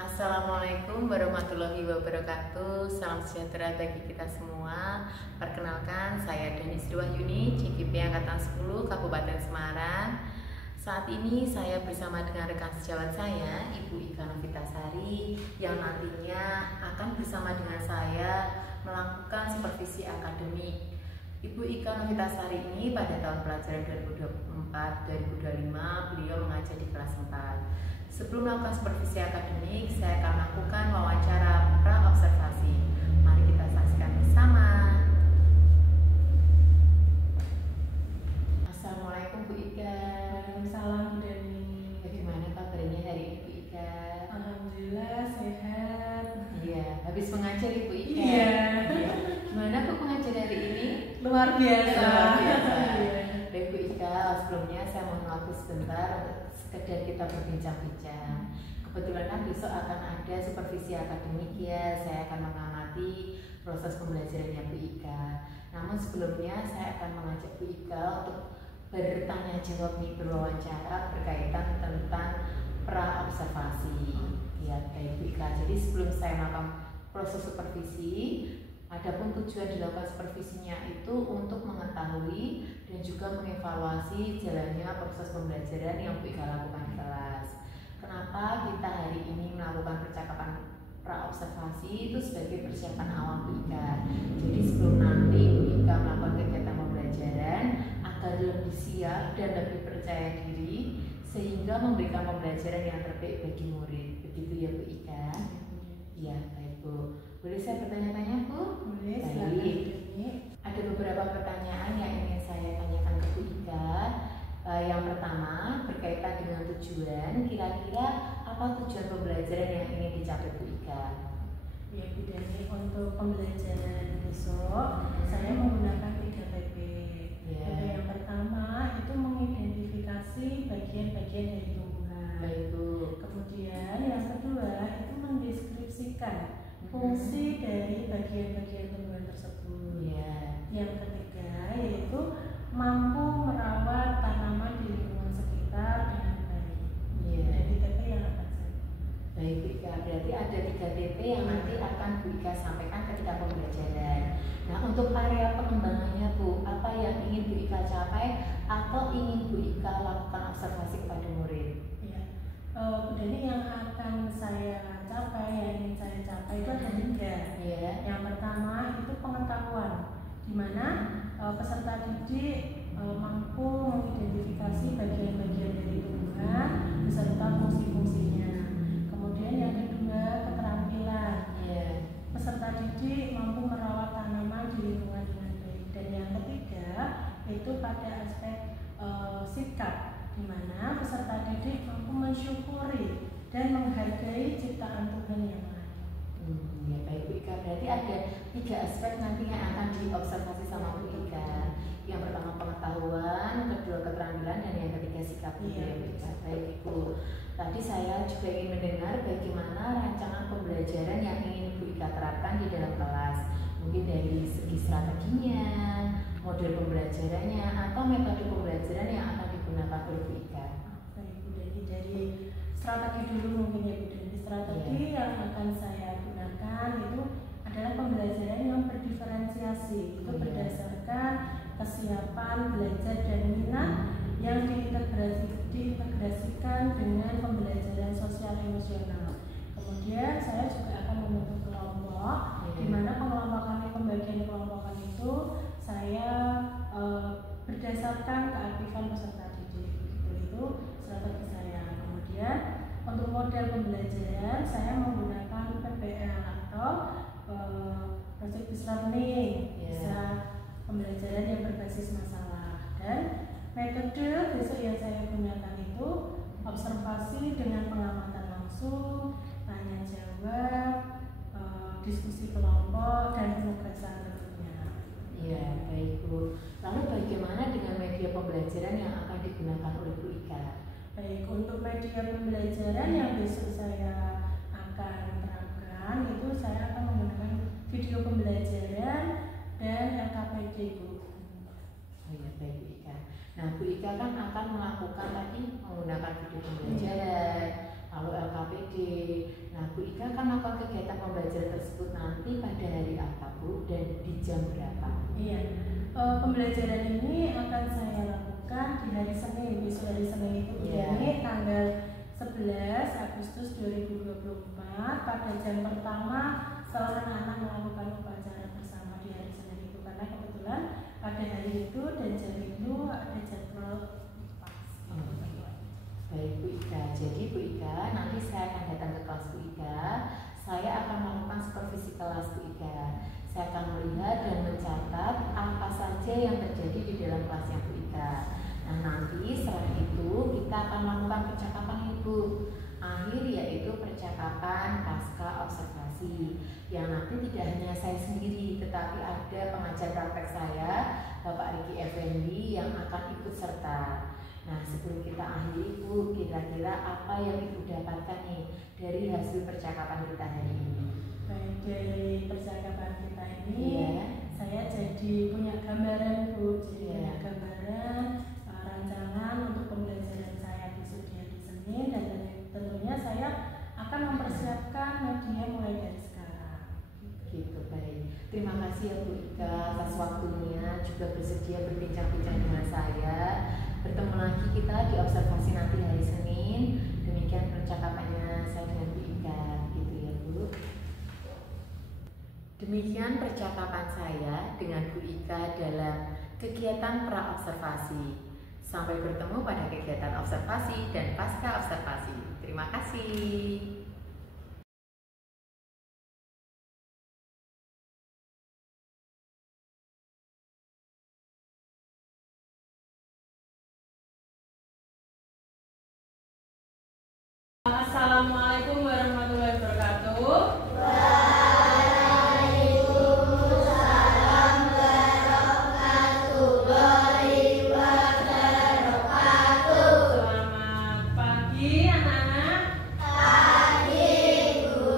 Assalamualaikum warahmatullahi wabarakatuh. Salam sejahtera bagi kita semua. Perkenalkan, saya Denis Wahyuni, CGP Angkatan 10 Kabupaten Semarang. Saat ini saya bersama dengan rekan sejawat saya, Ibu Ika Novitasari, yang nantinya akan bersama dengan saya melakukan supervisi akademik. Ibu Ika Novitasari ini pada tahun pelajaran 2024-2025 beliau mengajar di kelas 4. Sebelum melakukan supervisi akademik, saya akan melakukan wawancara pra-observasi. Mari kita saksikan bersama. Assalamualaikum Bu Ika. Salam Bu Dani. Bagaimana kabarnya hari ini Bu Ika? Alhamdulillah sehat. Iya, habis mengajar Ibu Ika. Iya. Gimana Bu pengajar hari ini? Luar biasa. Luar biasa. Baik Bu Ika, sebelumnya saya mohon waktu sebentar sekedar kita berbincang-bincang. Kebetulan kan besok akan ada supervisi akademik ya, saya akan mengamati proses pembelajarannya Bu Ika. Namun sebelumnya saya akan mengajak Bu Ika untuk bertanya jawab nih, berwawancara berkaitan tentang pra-observasi. Ya, baik Bu Ika. Jadi sebelum saya melakukan proses supervisi, adapun tujuan dilakukan supervisinya itu untuk mengetahui dan juga mengevaluasi jalannya proses pembelajaran yang Bu Ika lakukan di kelas. Kenapa kita hari ini melakukan percakapan pra-observasi itu sebagai persiapan awal Bu Ika. Jadi sebelum nanti Bu Ika melakukan kegiatan pembelajaran agar lebih siap dan lebih percaya diri sehingga memberikan pembelajaran yang terbaik bagi murid. Begitu ya Bu Ika? Ya, baik Bu. Boleh saya bertanya-tanya Bu? Boleh, baik. Ada beberapa pertanyaan yang ingin saya tanyakan ke Bu Ika. Yang pertama berkaitan dengan tujuan. Kira-kira apa tujuan pembelajaran yang ingin dicapai Bu Ika? Ya Bu Dani, untuk pembelajaran besok saya menggunakan 3PP. Ya. PP yang pertama itu mengidentifikasi bagian-bagian dari tumbuhan. Baik Bu. Kemudian yang kedua itu mendeskripsikan fungsi dari bagian-bagian tumbuhan tersebut. Ya. Yang ketiga yaitu mampu merawat tanaman di lingkungan sekitar dengan baik. Ya. Jadi TP yang akan saya. Baik Bu Ika, berarti ada 3 TP yang nanti akan Bu Ika sampaikan ketika pembelajaran. Nah, untuk area pengembangannya Bu, apa yang ingin Bu Ika capai atau ingin Bu Ika lakukan observasi kepada murid? Ya, Bu Dani, yang akan saya capai, yang ingin saya capai itu ada 3. Ya. Yang pertama itu pengetahuan, di mana peserta didik mampu mengidentifikasi bagian-bagian dari tumbuhan beserta fungsi-fungsinya. Kemudian yang kedua keterampilan. Yeah. Peserta didik mampu merawat tanaman di lingkungan dengan baik. Dan yang ketiga itu pada aspek sikap, di mana peserta didik mampu mensyukuri dan menghargai ciptaan Tuhan yang ada. Ya baik Bu Ika, berarti ada 3 aspek nanti yang akan diobservasi sama Bu Ika. Yang pertama pengetahuan, kedua keterampilan, dan yang ketiga sikap. Iya. Bu Ika. Baik Ibu. Tadi saya juga ingin mendengar bagaimana rancangan pembelajaran yang ingin Bu Ika terapkan di dalam kelas. Mungkin dari segi strateginya, model pembelajarannya, atau metode pembelajaran yang akan digunakan oleh Bu Ika. Baik Bu Dani, dari strategi dulu mungkin ya Bu Dani. Strategi yang akan saya gunakan itu adalah pembelajaran yang berdiferensiasi. Itu berdasarkan kesiapan belajar dan minat yang diintegrasikan dengan pembelajaran sosial emosional. Kemudian saya juga akan membentuk kelompok, di mana pembagian kelompokan itu saya berdasarkan keaktifan peserta didik. Itu strategi saya. Kemudian untuk model pembelajaran saya menggunakan PBL atau project based learning, bisa pembelajaran yang berbasis masalah. Dan metode besok yang saya gunakan itu observasi dengan pengamatan langsung, tanya jawab, diskusi kelompok, dan penugasan tentunya. Iya, baik Bu. Lalu bagaimana dengan media pembelajaran yang akan digunakan oleh Bu Ika? Baik, untuk media pembelajaran yang besok saya akan terapkan itu saya akan menggunakan video pembelajaran dan LKPD Bu. Oh ya, baik Bu Ika. Nah Bu Ika kan akan melakukan tadi menggunakan video pembelajaran, lalu LKPD. Nah, Bu Ika akan melakukan kegiatan pembelajaran tersebut nanti pada hari apa, Bu, dan di jam berapa? Iya, pembelajaran ini akan saya lakukan di hari Senin. Besok hari Senin itu ini tanggal 11 Agustus 2024 pada jam pertama setelah anak-anak melakukan upacara bersama di hari Senin itu, karena kebetulan pada hari itu dan jam itu ada jadwal pas. Baik Bu Ika, jadi Bu Ika nanti saya akan datang ke kelas Bu Ika. Saya akan melakukan supervisi kelas Bu Ika. Saya akan melihat dan mencatat apa saja yang terjadi di dalam kelasnya Bu Ika. Nah, nanti setelah itu kita akan melakukan percakapan Ibu akhir, yaitu percakapan pasca observasi, yang nanti tidak hanya saya sendiri tetapi ada pengajar praktek saya, Bapak Riki Effendi, yang akan ikut serta. Nah, sebelum kita akhiri Bu, kira-kira apa yang Ibu dapatkan nih dari hasil percakapan kita hari ini? Baik, dari percakapan kita ini saya jadi punya gambaran Bu, jadi punya gambaran rancangan untuk pembelajaran saya besok di hari Senin, dan tentunya saya akan mempersiapkan media mulai dari sekarang. Gitu, baik. Terima kasih ya Bu Ika atas waktunya, juga bersedia berbincang-bincang dengan saya. Bertemu lagi kita di observasi nanti hari Senin. Demikian percakapannya saya dengan Bu Ika, gitu ya Bu. Demikian percakapan saya dengan Bu Ika dalam kegiatan pra-observasi. Sampai bertemu pada kegiatan observasi dan pasca observasi. Terima kasih. Assalamualaikum warahmatullahi wabarakatuh. Selamat pagi anak-anak. Pagi Bu.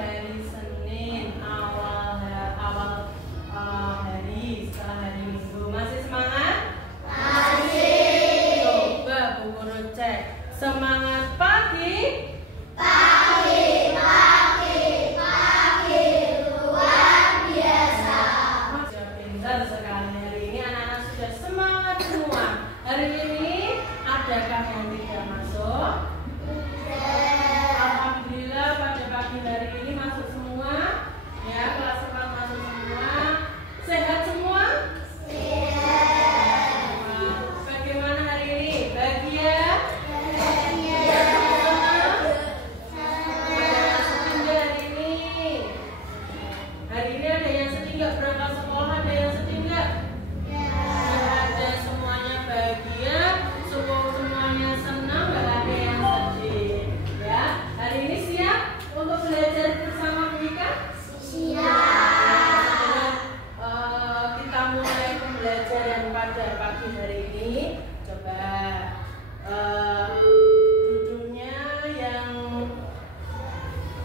Hari Senin, awal hari setelah hari Minggu. Masih semangat? Masih. Coba Bu Guru cek. Semangat pagi. Luar biasa. Sudah pintar sekali hari ini, anak-anak sudah semangat semua. Hari ini adakah yang tidak masuk? Alhamdulillah pada pagi hari ini masuk semua. Ya, kelas 4 masuk semua. Sehat semua? Bagaimana hari ini? Bahagia? Hari ini ada yang sedih nggak berangkat sekolah? Ada yang sedih nggak? Ada, semuanya bahagia, semuanya senang, nggak ada yang sedih. Ya, hari ini siap untuk belajar bersama Bu Ika? Siap. Kita mulai pembelajaran pada pagi hari ini. Coba duduknya yang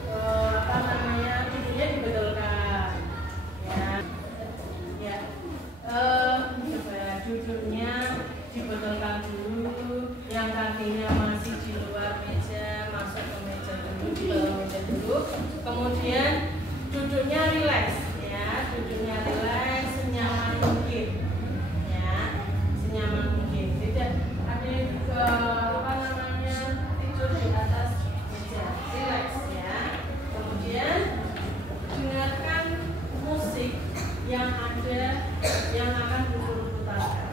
duduknya dibetulkan. Coba duduknya dibetulkan dulu, yang kakinya masih di luar meja masuk ke meja dulu, di bawah meja dulu. Kemudian duduknya rileks, ya, duduknya rileks senyaman mungkin, ya, senyaman mungkin. Tidak ada tidur di atas meja, rileks ya. Kemudian dengarkan musik yang ada, yang akan diputarkan.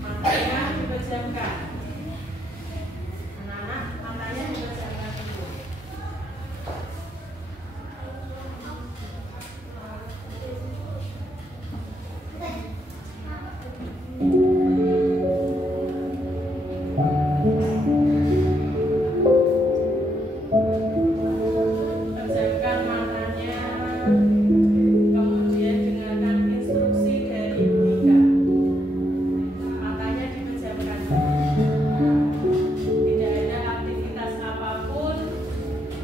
Matanya dipejamkan. Anak-anak, matanya dipejamkan dulu. Pejamkan matanya. Kemudian dengarkan instruksi dari Bu Ika. Matanya dipejamkan. Tidak ada aktivitas apapun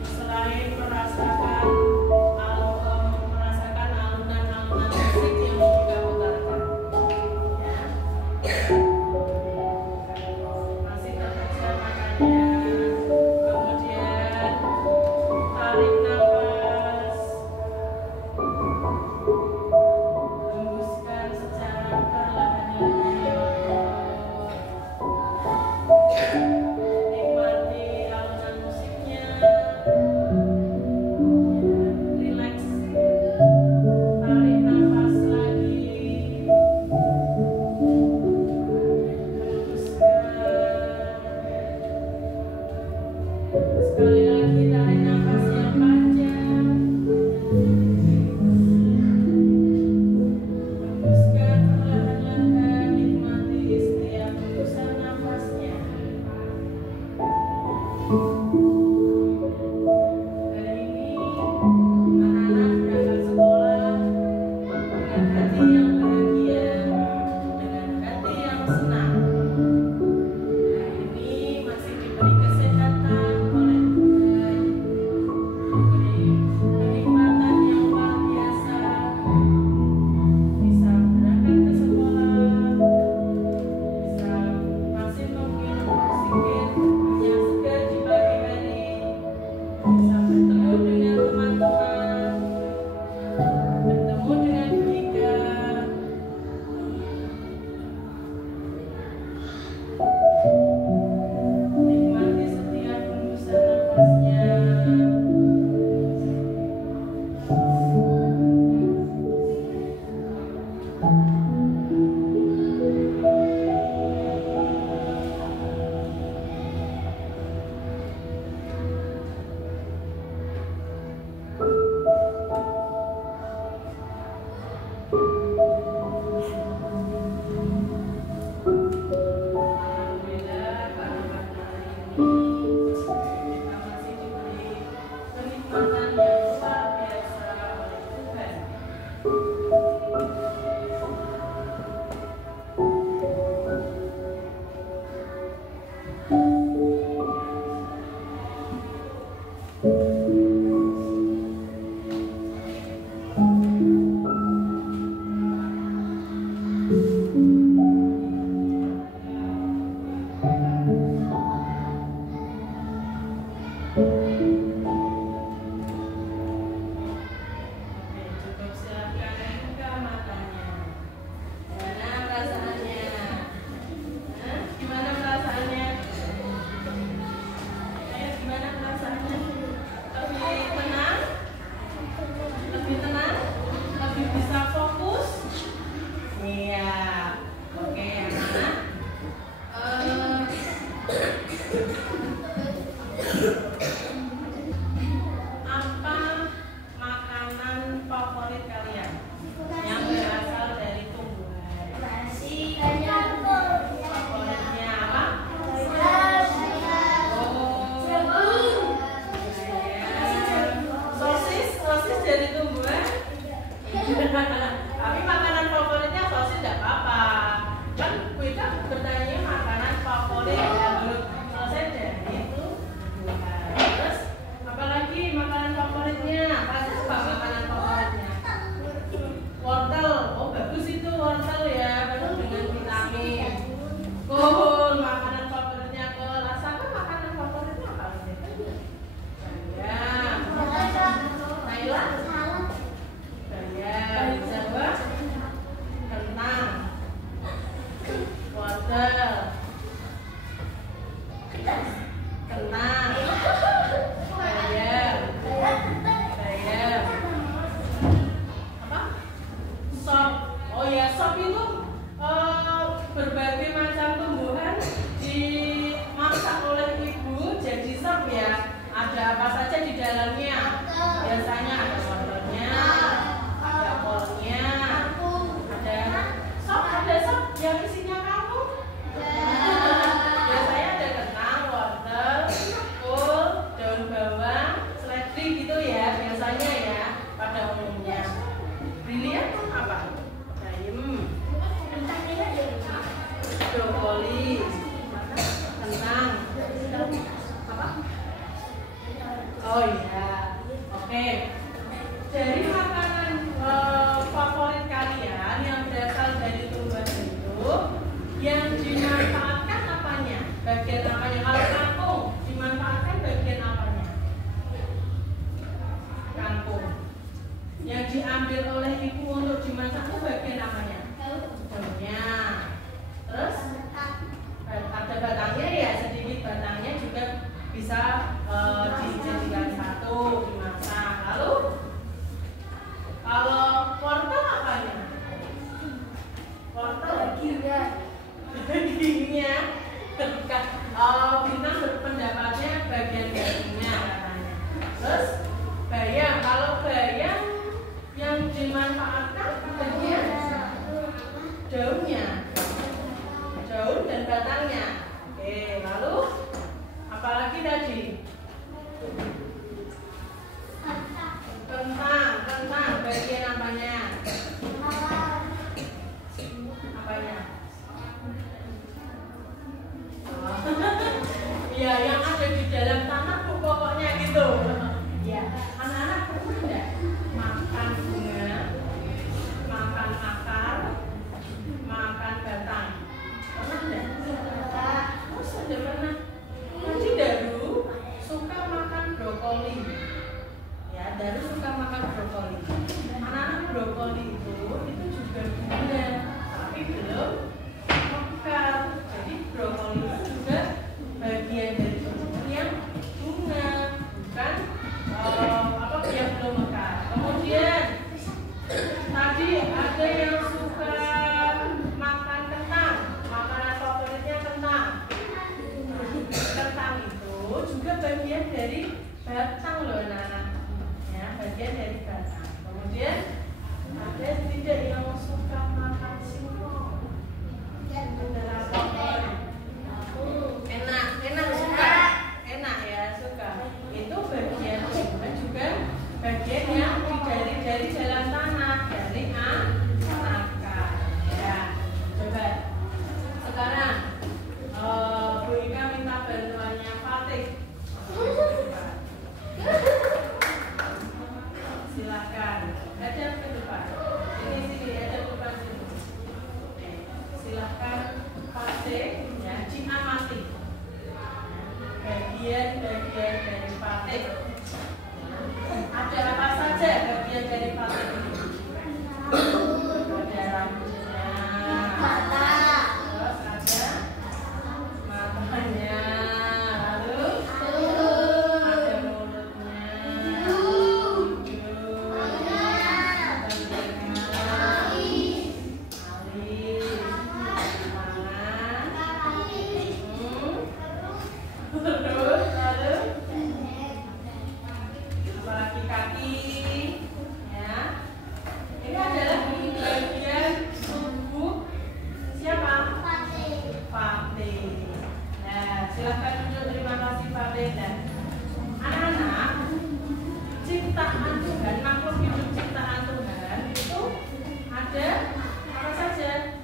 selain merasakan alunan-alunan musik yang Bu Ika putarkan. Ya. Masih terpejam matanya. brokoli itu juga bagian dari tumbuhan yang bunga, bukan yang belum mekar. Kemudian tadi ada yang suka makan kentang, makanan favoritnya kentang. Kentang itu juga bagian dari batang loh anak-anak, ya, bagian dari batang. Kemudian ada tidak yang suka makan singkong? Enak suka, enak ya suka. Itu bagian juga bagian yang dari jalan tanah, dari akar. Ya, coba sekarang Bu Ika minta bantuannya Fatih. Silakan. Ada ke depan. Sini ada ke depan sini. Silakan Fatih, ya, diamati bagian-bagian dari Fatih. Ada apa saja bagian dari Fatih ini? Ada rambutnya, terus ada matanya, lalu ada mulutnya, hidung, alis, lalu apalagi kaki, ya. Ini adalah bagian tubuh siapa? Fatih. Nah, silakan duduk. Terima kasih Fatih. Dan anak-anak, ciptaan Tuhan, makhluk hidup ciptaan Tuhan itu ada apa saja?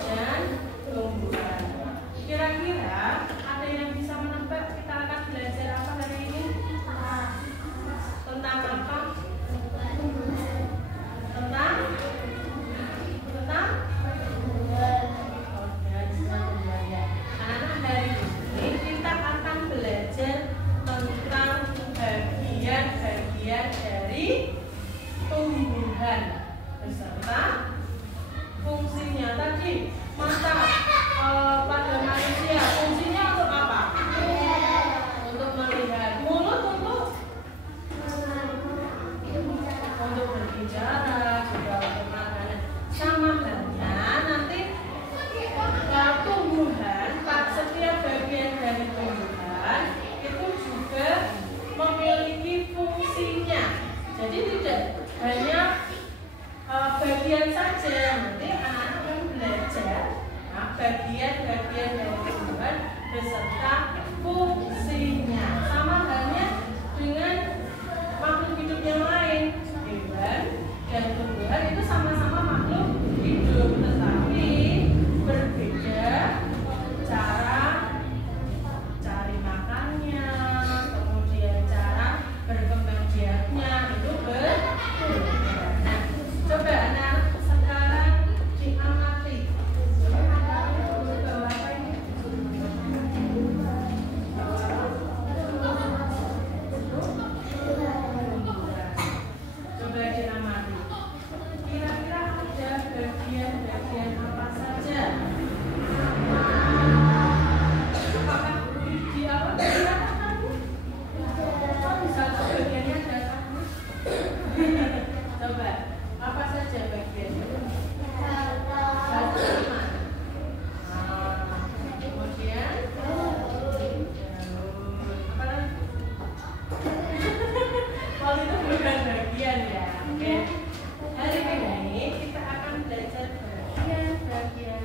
Dan tumbuhan. Kira-kira ada yang bisa menebak kita akan belajar apa hari ini? Tentang apa? Tentang anak-anak, hari ini kita akan belajar tentang bagian-bagian dari tumbuhan beserta fungsinya. Tadi mata pada manusia fungsinya untuk apa? Untuk melihat. Mulut untuk berbicara, juga untuk makanan. Sama halnya nanti tumbuhan, setiap bagian dari tumbuhan itu juga memiliki fungsinya. Jadi tidak hanya bagian saja. Nanti anak-anak akan belajar bagian-bagian dari tumbuhan beserta fungsinya. Sama halnya dengan makhluk hidup yang lain. Hewan dan tumbuhan itu sama-sama makhluk hidup, tetapi berbeda cara cari makannya, kemudian cara berkembang biaknya itu berbeda. Nah, coba anak sekarang diamati. Coba diamati. Kira-kira ada bagian-bagian apa saja? Apakah di awal dikatakan? Satu bagiannya ada. Coba, apa saja bagiannya? Kemudian apa lagi? Oh, itu bukan bagian ya. Oke. Hari ini kita akan belajar bagian-bagian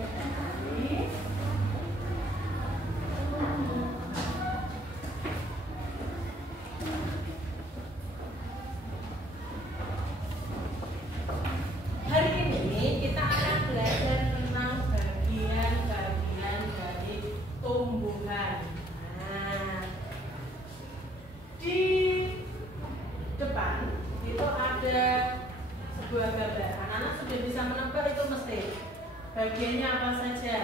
dari tumbuhan. Nah, di depan itu ada sebuah gambar. Anak-anak sudah bisa menebak itu mesti bagiannya apa saja?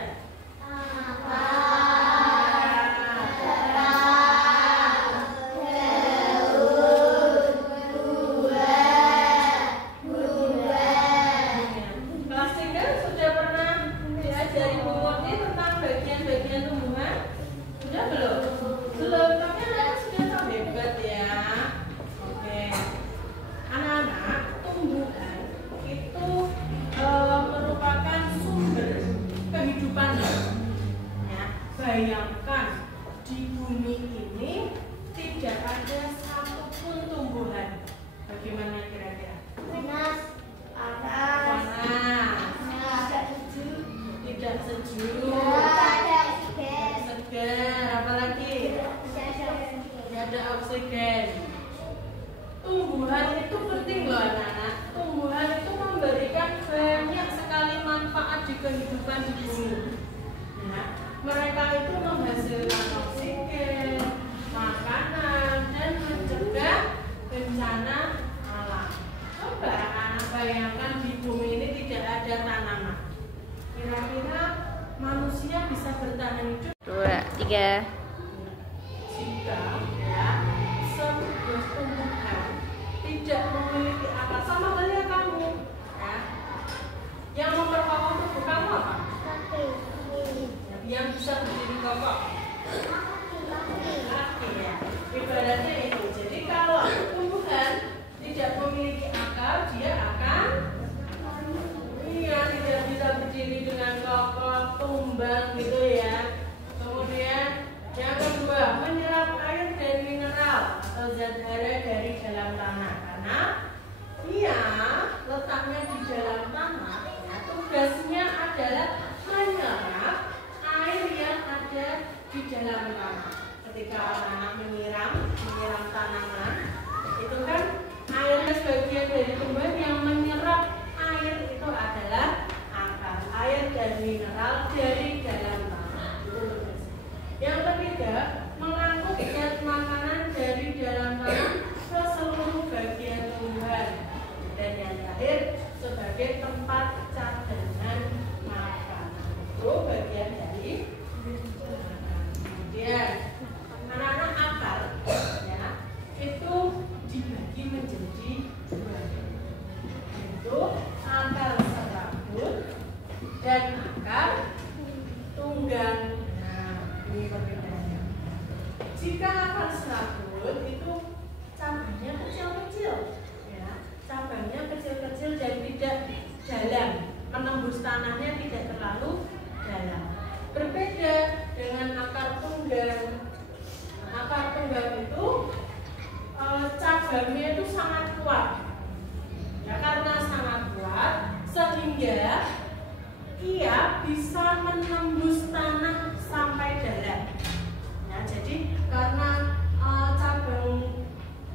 segar, apalagi ada oksigen. Tumbuhan itu penting loh anak-anak. Tumbuhan itu memberikan banyak sekali manfaat di kehidupan di bumi. Nah, mereka itu menghasilkan oksigen, makanan, dan mencegah bencana alam. Coba anak bayangkan di bumi ini tidak ada tanaman. Kira-kira manusia bisa bertahan hidup? 2, 3. Jika ya, sebuah tumbuhan tidak memiliki akar, sama halnya kamu ya, yang memperkokoh tubuh kamu apa? Yang bisa berdiri kokoh kaki ya, ibaratnya itu. Jadi kalau tumbuhan tidak memiliki akar, dia akan tidak bisa berdiri dengan kokoh, tumbang gitu ya. Kemudian yang kedua, menyerap air dan mineral atau zat hara dari dalam tanah, karena dia letaknya di dalam tanah ya, tugasnya adalah menyerap air yang ada di dalam tanah. Ketika anak menyiram tanaman, itu kan airnya sebagian dari tumbuhan, yang menyerap air itu adalah akar, air dan mineral dari dalam tanah. Yang ketiga, mengangkut zat makanan dari dalam tanah ke seluruh bagian tumbuhan. Dan yang terakhir, sebagai tempat cadangan makanan. Itu bagian dari kemudian anak-anak akar ya, itu dibagi menjadi 2, yaitu akar serabut dan akar tunggang. Nah, ini perbedaannya. Jika akar serabut itu cabangnya kecil-kecil ya, cabangnya kecil-kecil dan tidak dalam, menembus tanahnya tidak terlalu dalam. Berbeda dengan akar tunggang. Akar tunggang itu cabangnya itu sangat kuat ya, karena sangat kuat sehingga ia bisa menembus tanah sampai dalam ya. Jadi karena cabang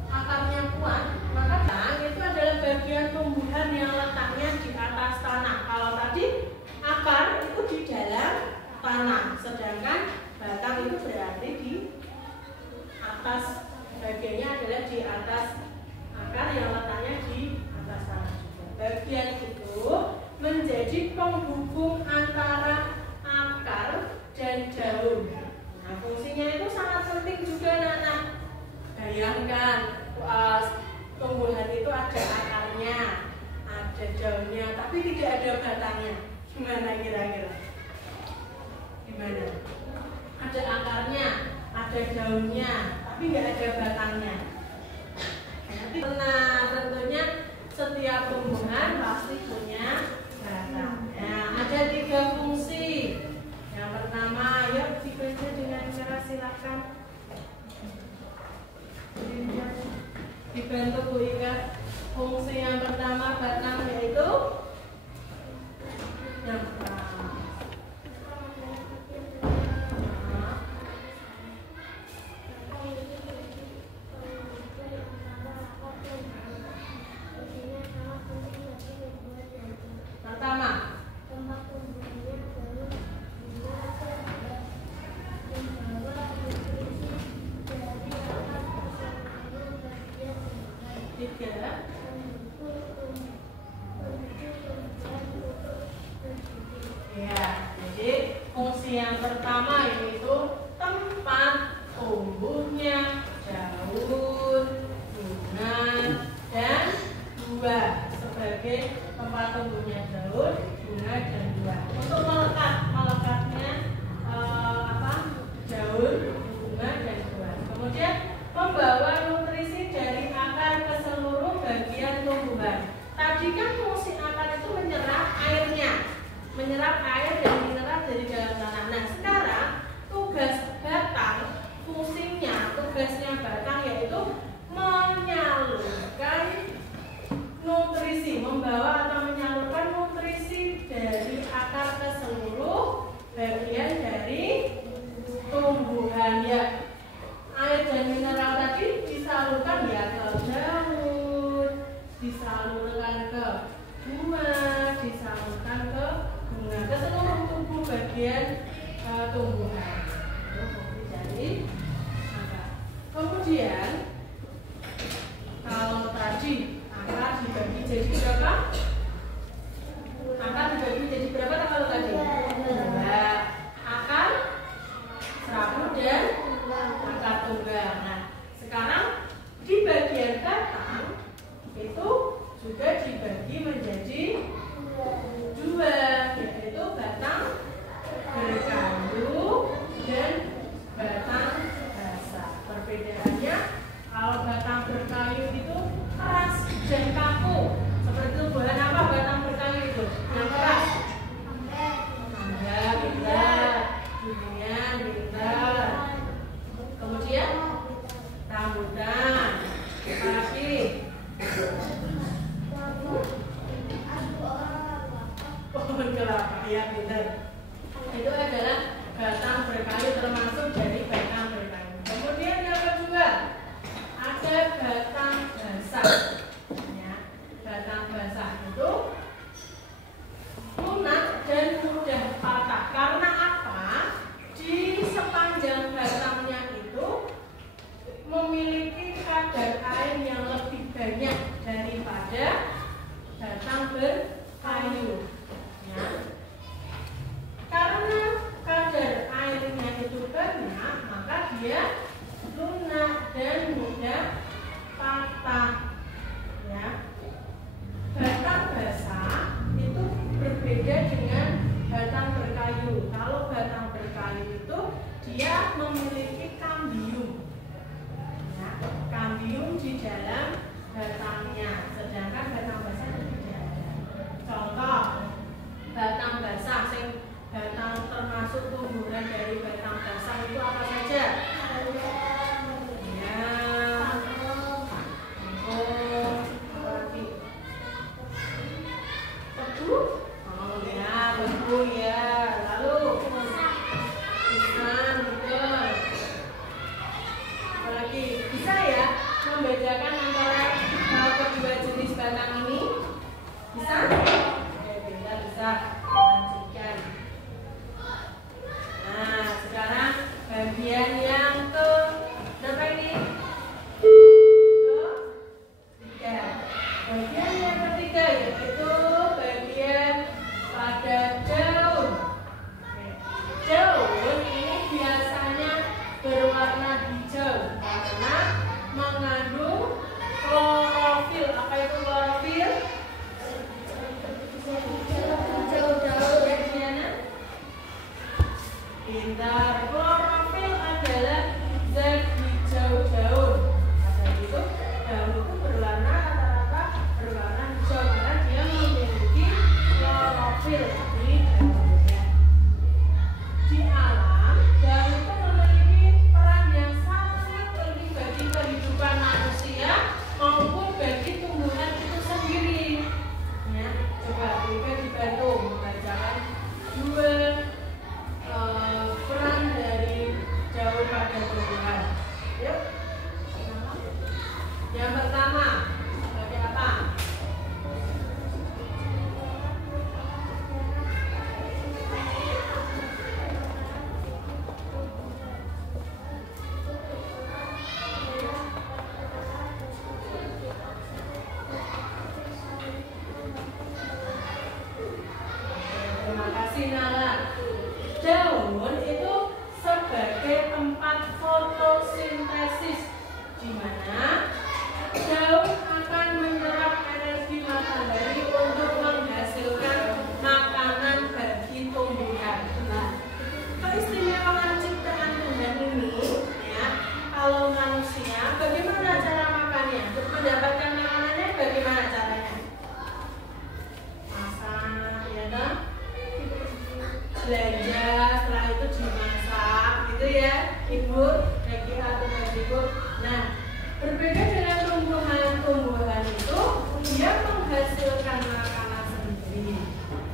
akarnya kuat, maka itu adalah bagian tumbuhan yang letaknya di atas tanah. Kalau tadi akar itu di dalam tanah, sedangkan batang itu berarti di atas, bagiannya adalah di atas akar yang letaknya di atas tanah juga. Bagian itu menjadi penghubung antara akar dan daun. Nah, fungsinya itu sangat penting juga anak-anak. Bayangkan tumbuhan itu ada akarnya, ada daunnya, tapi tidak ada batangnya. Gimana kira-kira? Gimana? Ada akarnya, ada daunnya, tapi nggak ada batangnya. Nah, tentunya setiap tumbuhan pasti punya batang. Nah, ada 3 fungsi. Yang pertama, yuk dibaca dengan cara silakan. Dibantu Bu Ika. Fungsi yang pertama batang yaitu yang pertama. Ya, jadi fungsi yang pertama yaitu tempat tumbuhnya daun, bunga, dan buah. Sebagai tempat tumbuhnya daun, bunga, dan buah. Untuk melekatnya daun, bunga, dan buah. Kemudian membawa nutrisi dari akar ke seluruh bagian tumbuhan. Tadi kan fungsi akar itu menyerap air dan mineral dari dalam tanah. Nah, sekarang tugasnya batang yaitu menyalurkan nutrisi, membawa atau menyalurkan nutrisi dari akar ke seluruh bagian tumbuhan. Itu fungsi dari akar. Kemudian kalau tadi akar dibagi jadi berapa? Akar dibagi jadi berapa kalau tadi? Dua. Akar serabut dan akar tunggal. Nah, sekarang di bagian batang itu juga dibagi menjadi dua, yaitu batang berkayu dan batang basah. Perbedaannya, kalau batang berkayu itu keras dan kaku. Seperti itu, bahan apa batang berkayu itu? Yang keras. Mangga, pintar, durian, pintar. Kemudian rambutan, apalagi pohon kelapa, ya pintar. Itu adalah batang berkayu, termasuk dari batang berkayu. Kemudian yang kedua ada batang basah. Ya, batang basah itu lunak dan mudah patah. Karena apa? Di sepanjang batangnya itu memiliki kadar air yang lebih banyak daripada batang berkayu. Ya. Karena kadar airnya itu banyak, maka dia lunak dan mudah patah. Ya. Batang basah itu berbeda dengan batang berkayu. Kalau batang berkayu itu dia memiliki kambium. Ya, kambium di dalam batangnya, sedangkan batang basah itu tidak ada. Contoh, batang basah, batang termasuk tumbuhan dari batang basah itu apa saja? Ya, tebu, oh ya, tebu ya, lalu pisang, betul. Apalagi bisa ya membedakan antara kedua jenis batang ini? Bisa? Oke, bisa. Lanjutkan. Nah, sekarang bagian yang ke berapa ini? Ketiga. Bagian yang ketiga yaitu bagian pada daun. Daun ini biasanya berwarna hijau karena mengandung klorofil. Apa itu klorofil? Hijau-hijau ya, Diana? Pintar. Klorofil adalah zat hijau daun. Pada itu daun itu berwarna rata-rata berwarna hijau karena dia memiliki klorofil di daunnya. Di alam, daun itu memiliki peran yang sangat penting bagi kehidupan manusia maupun bagi tumbuhan itu sendiri. Ya, coba kita dibantu membacakan dua peran dari daun pada tumbuhan. Yuk. Yang pertama, sebagai apa? Terima kasih Nala. Daun itu sebagai tempat fotosintesis, di mana daun akan menyerap energi matahari untuk menghasilkan makanan bagi tumbuhan. Nah, keistimewaan ciptaan Tuhan ini, ya, kalau manusia, bagaimana cara makannya? Untuk mendapatkan makanannya, bagaimana caranya? Masak, ya kan? Belanja, setelah itu dimasak, gitu ya, Ibu, Regi atau Ibu. Nah, berbeda dengan tumbuhan itu, dia menghasilkan makanan sendiri.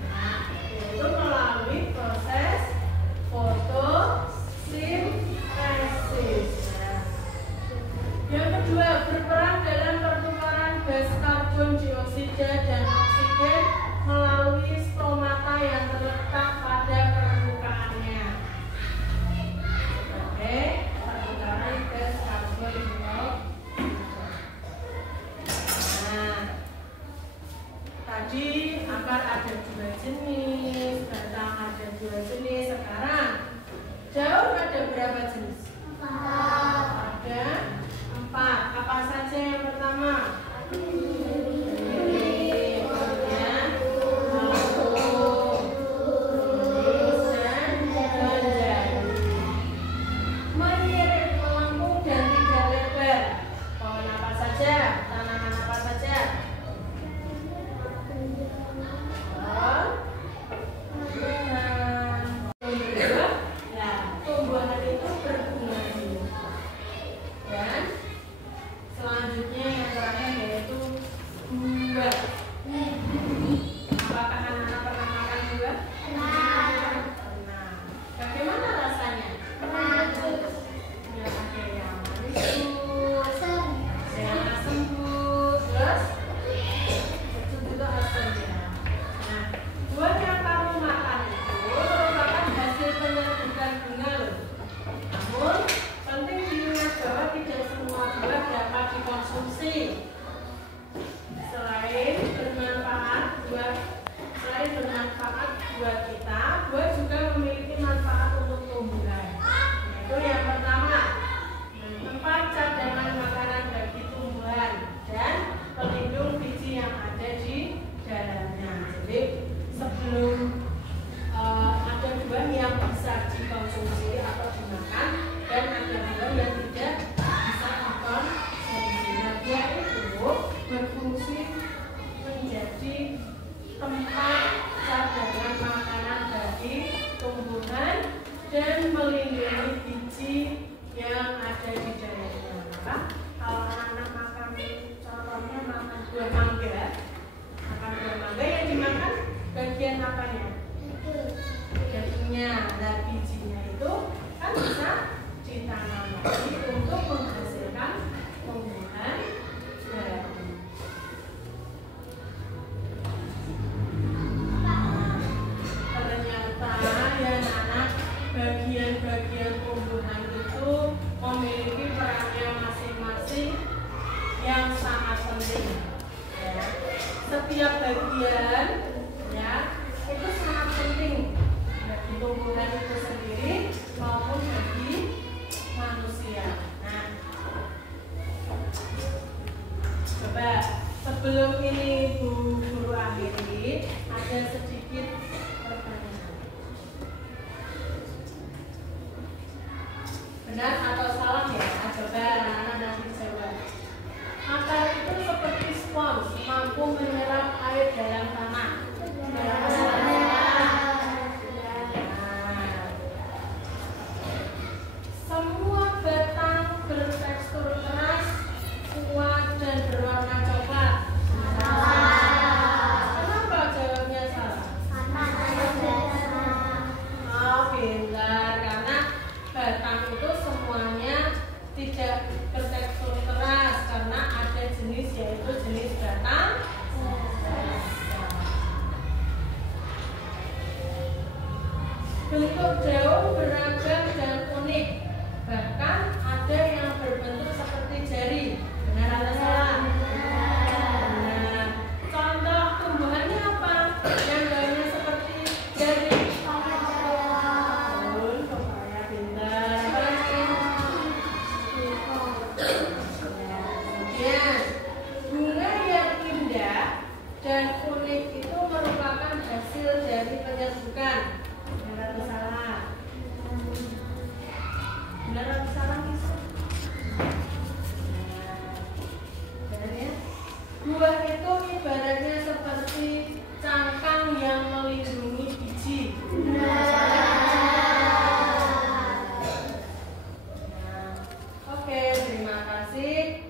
Nah, yaitu melalui proses fotosintesis. Nah, yang kedua, berperan dalam pertukaran gas karbon dioksida dan oksigen melalui stomata yang terletak pada permukaan Tadi akar ada 2 jenis, batang ada 2 jenis. Sekarang daun ada berapa jenis? 4. Ada 4. Apa saja yang pertama? Dan melindungi biji yang ada di dalamnya. Maka kalau anak-anak makan, contohnya makan buah mangga, yang dimakan bagian apanya? Dagingnya. Nah, bijinya itu kan bisa ditanam lagi untuk menghasilkan tumbuhan baru. Ternyata ya anak, bagian-bagian tumbuhan itu memiliki perannya masing-masing yang sangat penting. Ya. Setiap bagian ya itu sangat penting bagi tumbuhan itu sendiri maupun bagi manusia. Nah, coba sebelum ini Bu Guru akhiri, ada sedikit pertanyaan. Benar atau salah ya? Coba anak-anak nanti jawab. Akar itu seperti spons, mampu menyerap air dalam tanah. Semua batang bertekstur keras, kuat dan berwarna coklat. Kenapa jawabnya salah? Oh, pintar, karena batang itu semuanya tidak bertekstur keras karena ada jenis, yaitu jenis batang. Bentuk daun beragam dan unik, bahkan ada yang berbentuk seperti jari. Benar atau salah? Benar. Contoh tumbuhannya apa yang daunnya seperti jari? Daun pepaya, pintar. Kemudian bunga yang indah dan unik itu merupakan hasil dari penyerbukan. Benar atau salah? Benar atau salah, Kisah? Benar ya? Buah itu ibaratnya seperti cangkang yang melindungi biji. Oke, terima kasih.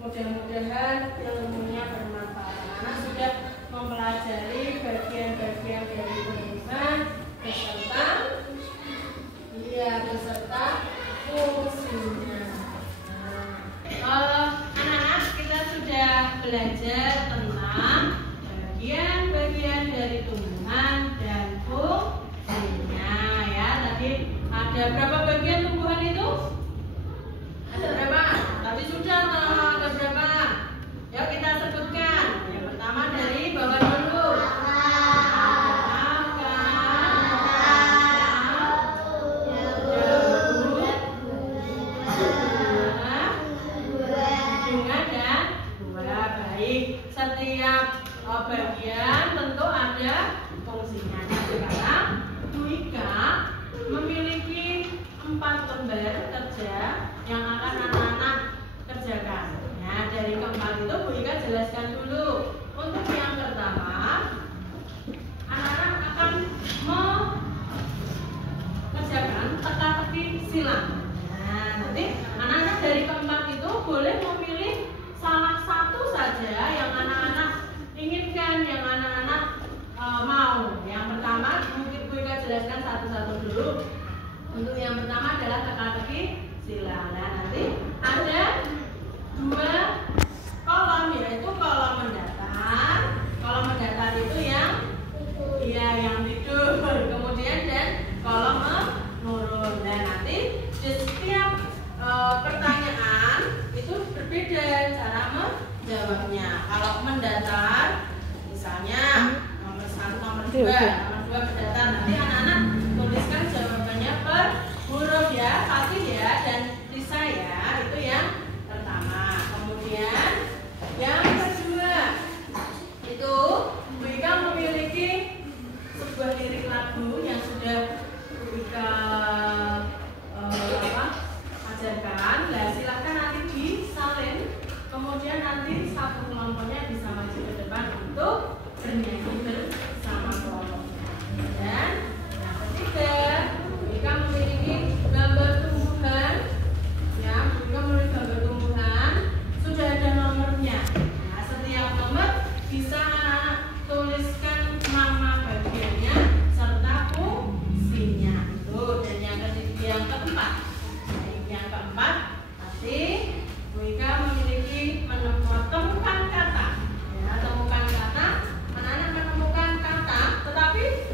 Mudah-mudahan ilmunya bermanfaat. Anak sudah mempelajari bagian-bagian dari tumbuhan beserta fungsinya. Anak-anak, kita sudah belajar tentang bagian-bagian dari tumbuhan dan fungsinya ya. Tadi ada berapa bagian tumbuhan itu? Ada berapa? Tadi sudah ada berapa? Yuk kita sebutkan. Yang setiap bagian tentu ada fungsinya. Sekarang Bu Ika memiliki 4 lembar kerja yang akan anak-anak kerjakan. Nah, dari keempat itu Bu Ika jelaskan dulu. Untuk yang pertama, anak-anak akan mengerjakan teka-teki silang. Nah, nanti anak-anak dari keempat itu boleh memilih salah satu saja yang anak-anak inginkan, yang anak-anak mau. Yang pertama, mungkin Bu Ika jelaskan satu-satu dulu. Untuk yang pertama adalah teka-teki silang. Nah, nanti ada 2 kolom, yaitu kolom mendatar. Kolom mendatar itu yang tidur, kemudian dan kolom menurun. Dan nanti di setiap pertanyaan itu berbeda cara menjawabnya. Kalau mendatar, misalnya nomor 1, nomor 2 mendatar, nanti anak-anak tuliskan jawabannya per huruf ya, Fatih ya, dan Risa ya. Itu yang pertama. Kemudian yang kedua itu Bu Ika memiliki sebuah lirik lagu yang sudah Bu Ika ajarkan. Nah, silahkan nanti disalin, kemudian nanti satu kelompoknya bisa maju ke depan untuk bernyanyi bersama kelompoknya. Dan yang ketiga, Bu Ika memiliki gambar tumbuhan. Ya, Bu Ika memiliki gambar tumbuhan, sudah ada nomornya. Nah, setiap nomor bisa anak-anak tuliskan nama bagiannya serta fungsinya itu. Dan yang keempat nanti Bu Ika memiliki menemukan kata. Ya, temukan kata, anak-anak menemukan kata, tetapi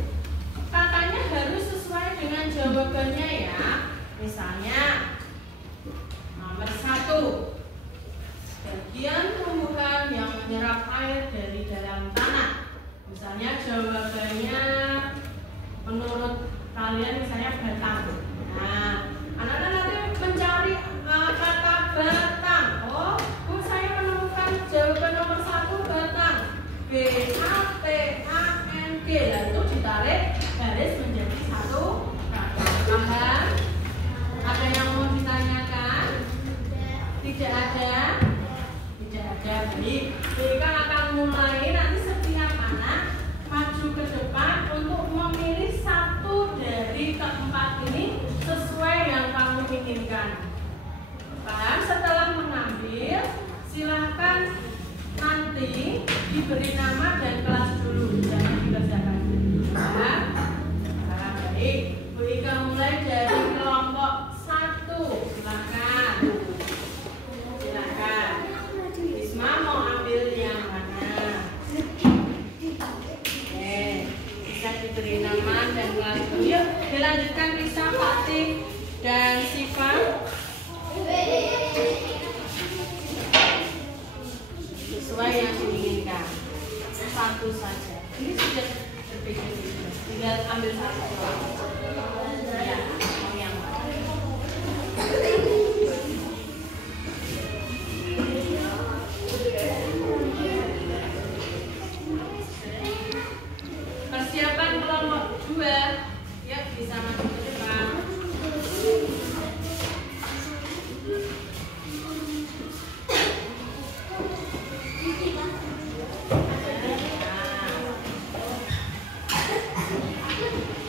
katanya harus sesuai dengan jawabannya ya. Misalnya nomor 1, bagian tumbuhan yang menyerap air dari dalam tanah. Misalnya jawabannya menurut kalian misalnya batang. Nah, anak-anak nanti mencari kata batang. Oh, Bu, saya menemukan jawaban nomor 1 batang. BATANG. Lalu ditarik garis menjadi satu kata. Paham? Ada yang mau ditanyakan? Tidak ada? Tidak ada. Jadi mereka akan mulai nanti setiap anak maju ke depan untuk memilih satu dari keempat ini sesuai yang kamu inginkan. Paham? Setelah mengambil, silahkan nanti diberi nama dan kelas dulu, jangan dikerjakan. Paham? Nah, baik. Bu Ika mulai dari kelompok 1. Silahkan. Silahkan. Isma mau ambil yang mana? Bisa diberi nama dan kelas dulu. Yuk, dilanjutkan Risa, Fatih, dan Siva. Sesuai yang diinginkan. Satu saja. Ini sudah berbeda. Tinggal ambil satu. Ya, mau yang mana? Persiapan kelompok 2. Ya, bisa maju ke depan.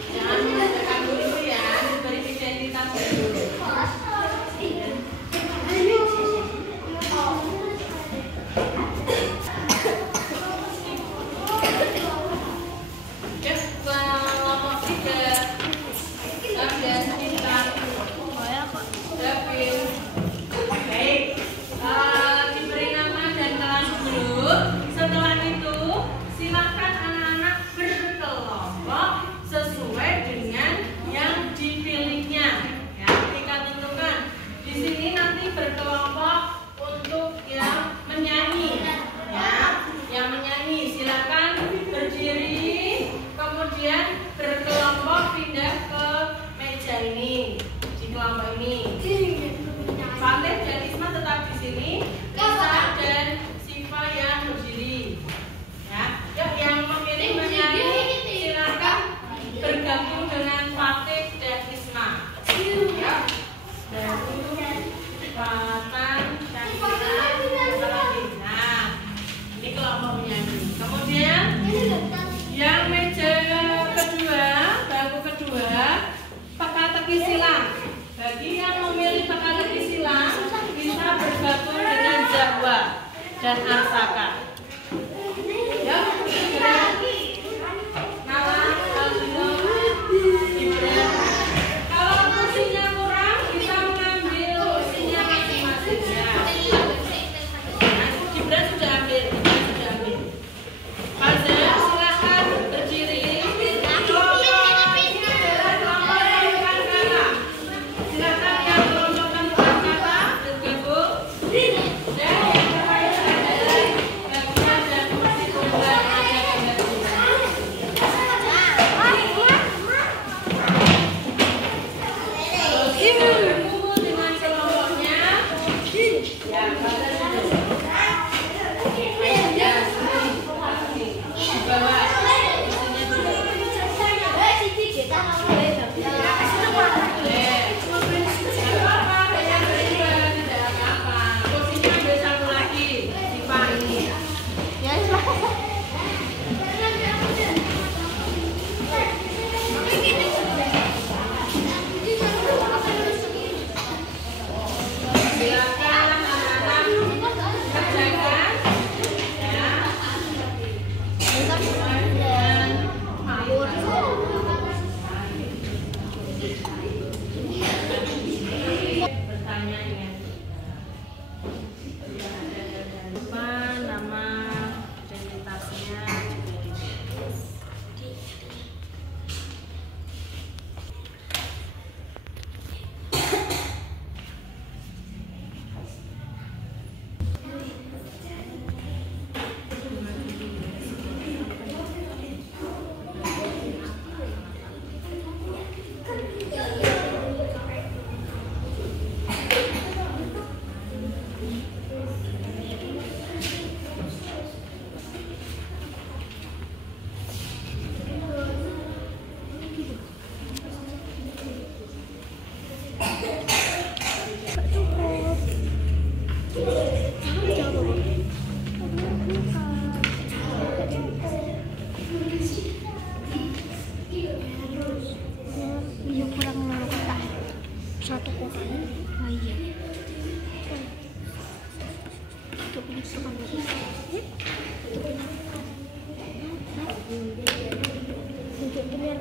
Jangan mengerjakan dulu ya, teka-teki silang. Bagi yang memilih teka-teki silang bisa bergabung dengan Jawa dan Arsaka. Ya, Nala, Aldino, Gibran. Kalau kursinya kurang bisa mengambil kursinya masing-masing ya. Gibran sudah ambil, Fazer, silakan berdiri. Silakan yang melonjokkan bukan kata bergabung. Dan yang terakhir adalah bagian dan kursi tunggal ada berkumpul dengan kelompoknya. Ya, Fazer duduk. Ya, sini. Di bawah. Kursinya duduk. Kursinya ambil satu lagi, Tiffany. Silakan anak-anak kerjakan ya. Bertanya dengan lupa nama identitasnya juga ditulis. Iya kurang naruh kotak satu kotak. Oh iya untuk masukkan lagi untuk kalian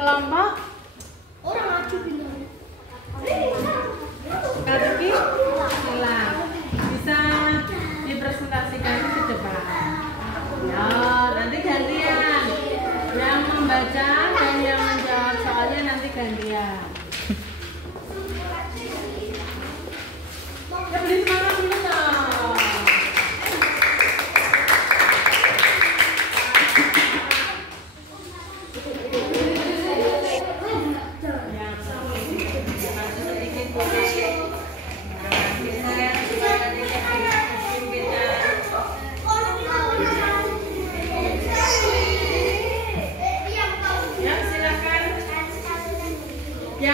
kelompok orang maju bilang kaki hilang bisa dipresentasikan ke depan ya, nanti gantian yang membaca dan yang menjawab soalnya nanti gantian ya beri semangat dulu dong. Ya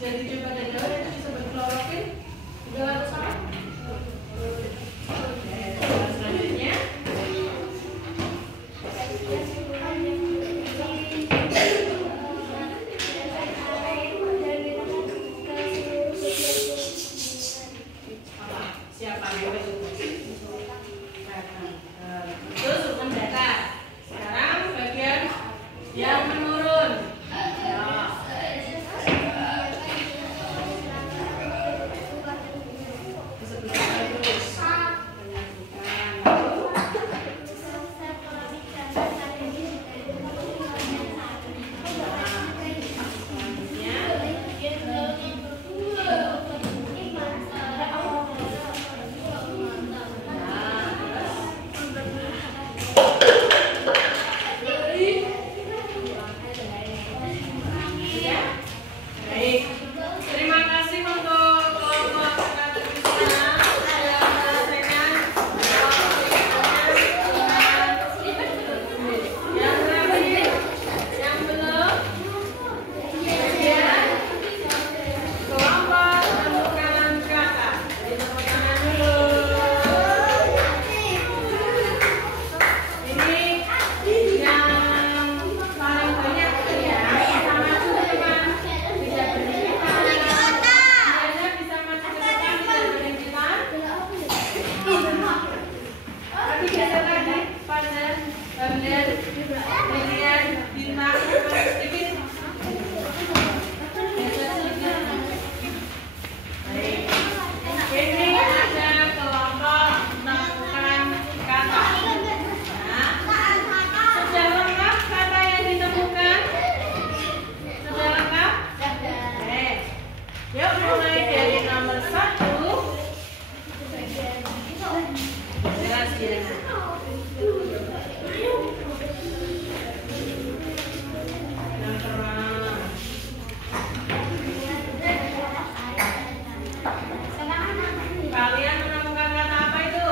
Jadi coba dari jauh itu disebut klorofil. Juga harus sama. Selanjutnya. Siapa yang itu struktur datar. Sekarang bagian yang menurun. Baik, terima kasih untuk kelompok katekisnya yang menyelesaikan yang terakhir, yang belum, kemudian kelompok menemukan kata. Tepuk tangan dulu. Ini yang paling banyak ya, sama cuma bisa berdikatan. Biasanya bisa masuk ke depan, bisa berdikatan. Tapi biasa tadi pada bagian bagian bintang sedikit. Baik. Ini ada kelompok menemukan kata. Nah, sudah lengkap kata yang ditemukan? Sudah lengkap? Oke. Yuk mulai dari nomor 1. Jelas ya. Yang terang. Kalian menemukan kata apa itu?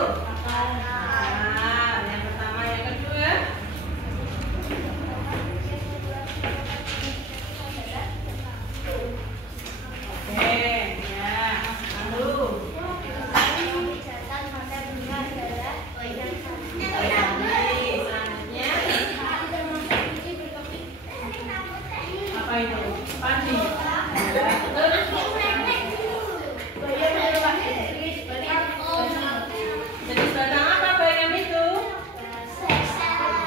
Nah, yang pertama, yang kedua. Oke, ya. Lalu. Selanjutnya. Apa itu? Padi. Jenis batang apa bayam itu?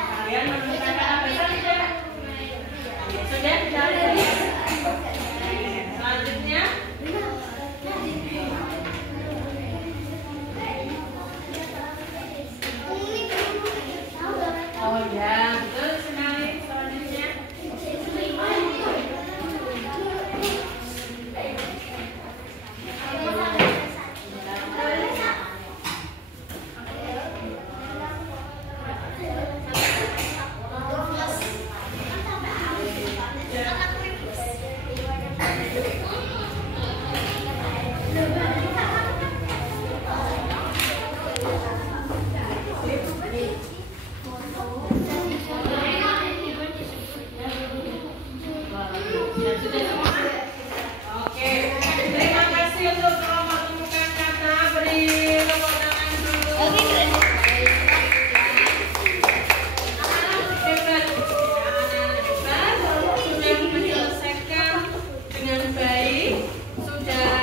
Kalian menemukan kata bayam tidak? Sudah dicari. Selanjutnya. Oh ya, betul sekali. Selanjutnya. Ya, sudah semua? Oke. Terima kasih untuk kelompok menemukan kata. Beri tepuk tangan dulu. Hebat. Hebat. Sudah menyelesaikan dengan baik. Sudah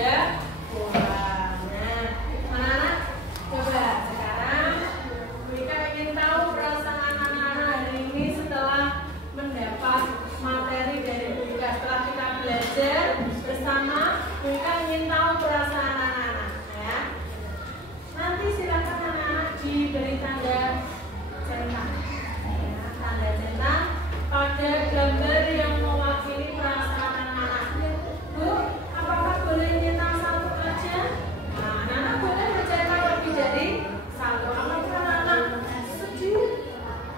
ada bola. Nah, anak-anak coba sekarang kita ingin tahu perasaan anak-anak hari ini setelah mendapat materi dari Bu Ika. Setelah kita belajar bersama, Bu Ika ingin tahu perasaan anak-anak ya. Nanti silakan anak-anak diberi tanda centang ya, tanda centang pada gambar yang mewakili perasaan anak-anak. Bu, apakah boleh centang satu aja? Nah, anak-anak boleh mencetak lebih dari satu. Apakah anak-anak setuju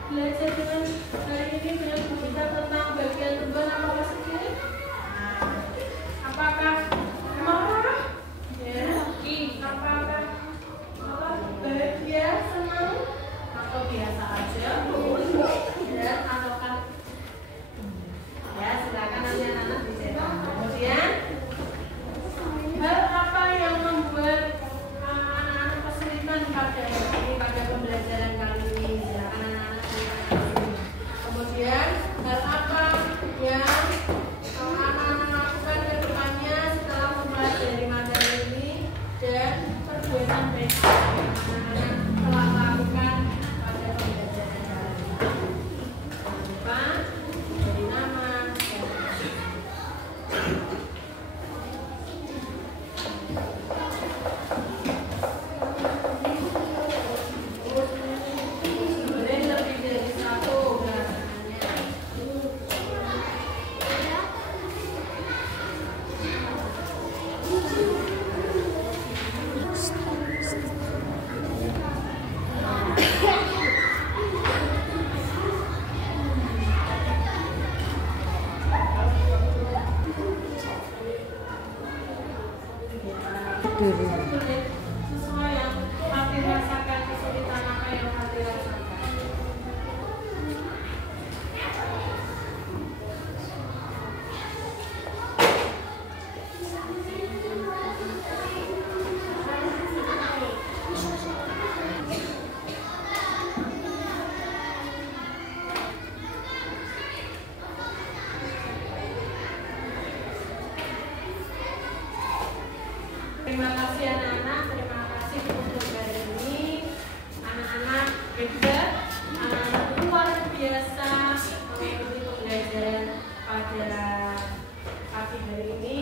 belajar dengan hari ini dengan Bu Ika tentang bagian tubuh? Apakah setuju? Nah, apakah marah? Ya, apakah bahagia, senang, atau biasa aja? Dan ataukah ya, silakan nanti anak-anak dicetak. Kemudian hal apa yang membuat anak-anak kesulitan pada pembelajaran kali ini? Silakan anak-anak dicetak. Kemudian hal apa yang anak-anak lakukan ke depannya setelah mempelajari materi ini dan perbuatan baik yang anak-anak telah lakukan pada pembelajaran kali ini. Jangan lupa beri nama dan boleh lebih dari satu gerakannya. Sulit sesuai yang hati rasakan, kesulitan apa yang hati rasakan. Terima kasih anak-anak, terima kasih untuk hari ini. Anak-anak hebat, anak-anak luar biasa mengikuti pembelajaran pada pagi hari ini.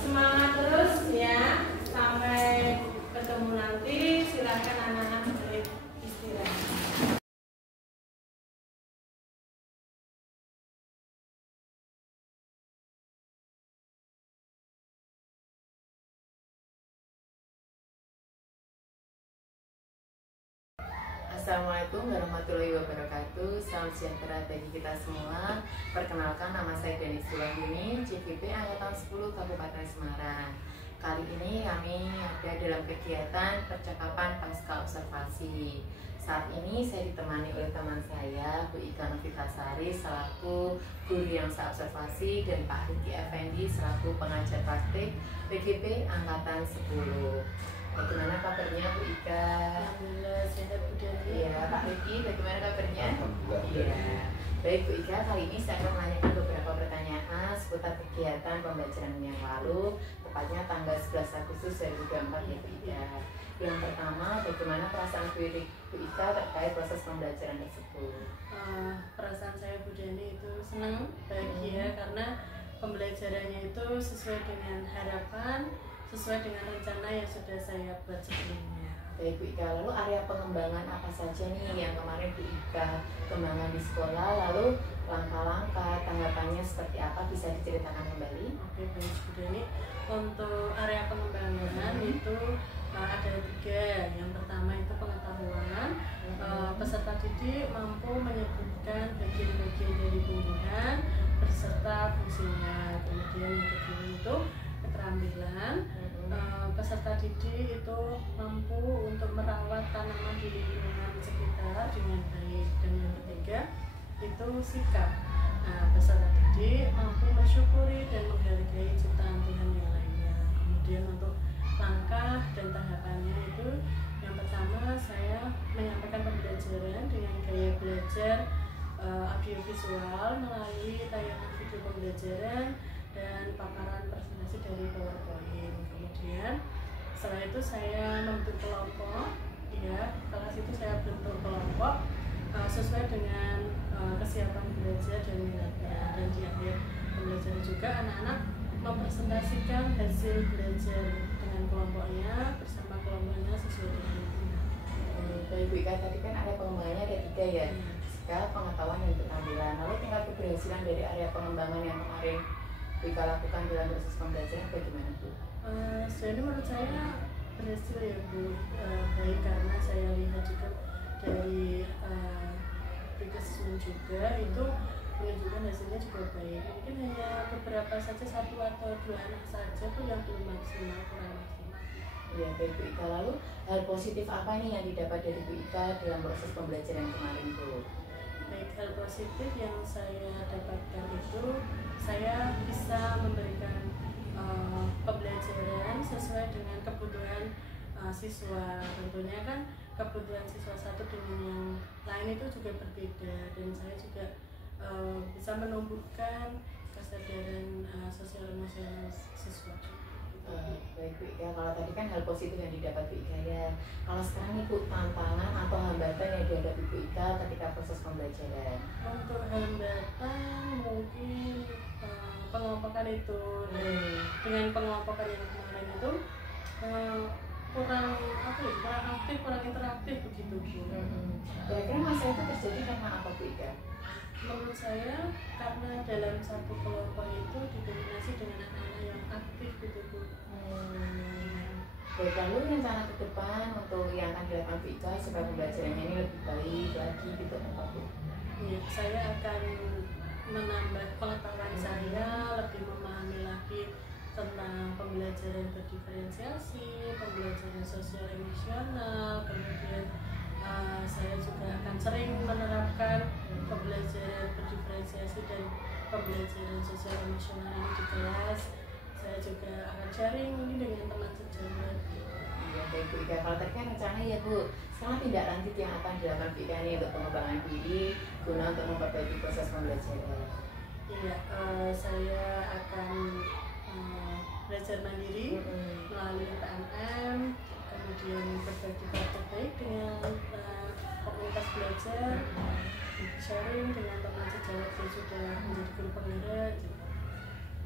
Semangat terus ya, sampai ketemu nanti. Silakan anak-anak beristirahat. Assalamualaikum warahmatullahi wabarakatuh. Salam sejahtera bagi kita semua. Perkenalkan, nama saya Dani Sulawini, CVP Angkatan 10 Kabupaten Semarang. Kali ini kami ada dalam kegiatan percakapan pasca observasi. Saat ini saya ditemani oleh teman saya, Bu Ika Novitasari selaku guru yang saya observasi, dan Pak Riki Effendi selaku pengajar praktik PGP Angkatan 10. Bagaimana kabarnya Bu Ika? Alhamdulillah sehat Bu Dani. Iya, Pak Riki, bagaimana kabarnya? Alhamdulillah. Iya. Baik Bu Ika, kali ini saya akan menanyakan beberapa pertanyaan seputar kegiatan pembelajaran yang lalu, tepatnya tanggal 11 Agustus 2024 ya Bu Ika. Yang pertama, bagaimana perasaan Bu Ika terkait proses pembelajaran tersebut? Perasaan saya Bu Dani itu senang, bahagia karena pembelajarannya itu sesuai dengan harapan, sesuai dengan rencana yang sudah saya buat sebelumnya. Baik Bu Ika, lalu area pengembangan apa saja nih yang kemarin Bu Ika kembangkan di sekolah, lalu langkah-langkah tanggapannya seperti apa, bisa diceritakan kembali? Oke, baik Bu Dani. Untuk area pengembangan itu ada 3. Yang pertama itu pengetahuan. Peserta didik mampu menyebutkan bagian-bagian dari tumbuhan beserta fungsinya. Kemudian yang kedua itu keterampilan. Peserta didik itu mampu untuk merawat tanaman di lingkungan sekitar dengan baik. Dan yang ketiga itu sikap. Peserta didik mampu mensyukuri dan menghargai ciptaan Tuhan yang lainnya. Kemudian untuk langkah dan tahapannya itu, yang pertama saya menyampaikan pembelajaran dengan gaya belajar audiovisual melalui tayangan video pembelajaran dan paparan presentasi dari PowerPoint. Kemudian setelah itu saya membentuk kelompok, ya kelas itu saya bentuk kelompok sesuai dengan kesiapan belajar dan minatnya. Dan di akhir pembelajaran juga anak-anak mempresentasikan hasil belajar dengan kelompoknya bersama kelompoknya sesuai dengan minat. Dari Bu Ika tadi kan area pengembangannya ada 3 ya, skala, pengetahuan, dan keterampilan. Lalu tingkat keberhasilan dari area pengembangan yang kemarin Bu Ika lakukan dalam proses pembelajaran bagaimana Bu? Sejauh ini menurut saya berhasil ya Bu, baik karena saya lihat juga dari assessment juga itu menunjukkan hasilnya juga baik. Mungkin hanya beberapa saja, 1 atau 2 anak saja tuh yang belum maksimal, kurang maksimal. Ya, baik Bu Ika. Lalu hal positif apa nih yang didapat dari Bu Ika dalam proses pembelajaran kemarin Bu? Baik, hal positif yang saya dapatkan itu saya bisa memberikan pembelajaran sesuai dengan kebutuhan siswa. Tentunya kan kebutuhan siswa satu dengan yang lain itu juga berbeda, dan saya juga bisa menumbuhkan kesadaran sosial emosional siswa. Baik Bu Ika, kalau tadi kan hal positif yang didapat Bu Ika ya. Kalau sekarang nih Bu, tantangan atau hambatan yang dihadapi Bu Ika ketika proses pembelajaran? Untuk hambatan mungkin pengelompokan itu, dengan pengelompokan yang kemarin itu kurang aktif, kurang interaktif begitu Bu. Kira-kira masalah itu terjadi karena apa Bu Ika? Menurut saya karena dalam satu kelompok itu didominasi dengan anak-anak yang aktif gitu Bu. Baik, lalu rencana ke depan untuk yang akan dilakukan Bu Ika supaya pembelajarannya ini lebih baik lagi gitu apa Bu? Ya, saya akan menambah pengetahuan saya, lebih memahami lagi tentang pembelajaran berdiferensiasi, pembelajaran sosial emosional, kemudian saya juga akan sering menerapkan pembelajaran berdiferensiasi dan pembelajaran sosial emosional ini di kelas. Saya juga akan sharing ini dengan teman sejawat. Iya, baik Bu Ika. Kalau tadi kan rencana ya Bu, sekarang tindak lanjut yang akan dilakukan Bu Ika ini untuk pengembangan diri guna untuk memperbaiki proses pembelajaran. Iya, saya akan belajar mandiri melalui PNM, kemudian berbagi praktek baik dengan komunitas belajar, sharing dengan teman sejawat yang sudah menjadi guru penggerak.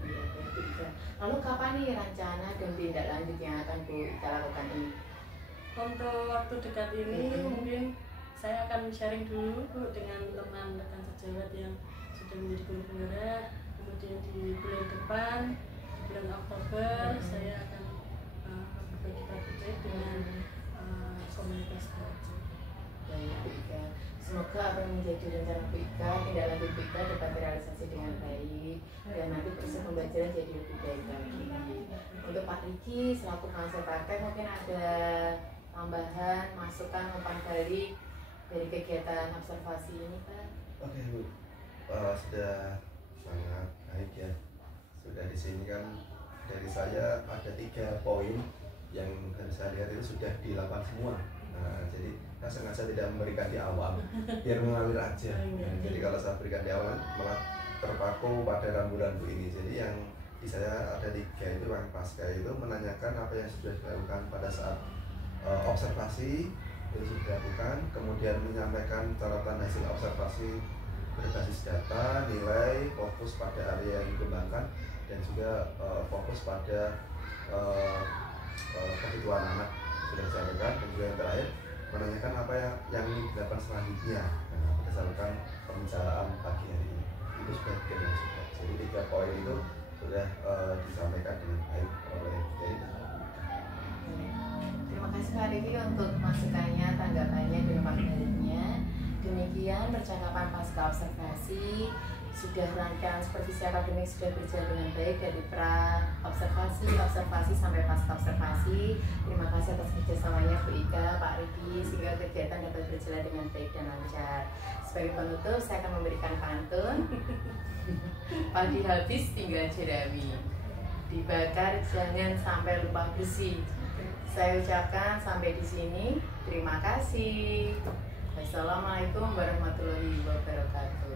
Iya, baik Bu Ika. Lalu kapan nih rencana dan tindak lanjut yang akan Bu Ika lakukan ini? Untuk waktu dekat ini mungkin saya akan sharing dulu Bu dengan teman rekan sejawat yang sudah menjadi guru penggerak. Kemudian di bulan depan, di bulan Oktober, saya akan berbagi praktek dengan komunitas belajar. Baik Bu Ika, semoga apa yang menjadi rencana Bu Ika, tindak lanjut Bu Ika dapat terrealisasi dengan baik dan nanti proses pembelajaran jadi lebih baik lagi. Untuk Pak Riki selaku pengajar praktek mungkin ada tambahan, masukan, umpan balik dari kegiatan observasi ini Pak? Oke Bu, sudah sangat baik ya. Sudah di sini kan dari saya ada 3 poin yang dari saya lihat itu sudah dilakukan semua. Nah, jadi saya sengaja tidak memberikan di awal biar mengalir aja. Nah, jadi kalau saya berikan di awal malah terpaku pada rambu-rambu ini. Jadi yang di saya ada 3 itu yang pasca itu menanyakan apa yang sudah dilakukan pada saat observasi itu sudah dilakukan, kemudian menyampaikan catatan hasil observasi berbasis data, nilai, fokus pada area yang dikembangkan dan juga fokus pada kebutuhan anak sudah disampaikan. Dan juga yang terakhir menanyakan apa yang ingin dilakukan selanjutnya berdasarkan pembicaraan pagi hari ini. Itu sudah dilakukan. Jadi 3 poin itu sudah disampaikan dengan baik oleh Terima kasih Pak Riki untuk masukannya, tanggapannya, dan maknanya. Demikian percakapan pasca observasi. Sudah rangkaian supervisi akademik sudah berjalan dengan baik dari pra observasi sampai pasca observasi. Terima kasih atas kerjasamanya Bu Ika, Pak Riki, sehingga kegiatan dapat berjalan dengan baik dan lancar. Sebagai penutup, saya akan memberikan pantun. Padi habis tinggal jerami, dibakar jangan sampai lupa besi. Saya ucapkan sampai di sini. Terima kasih. Wassalamualaikum warahmatullahi wabarakatuh.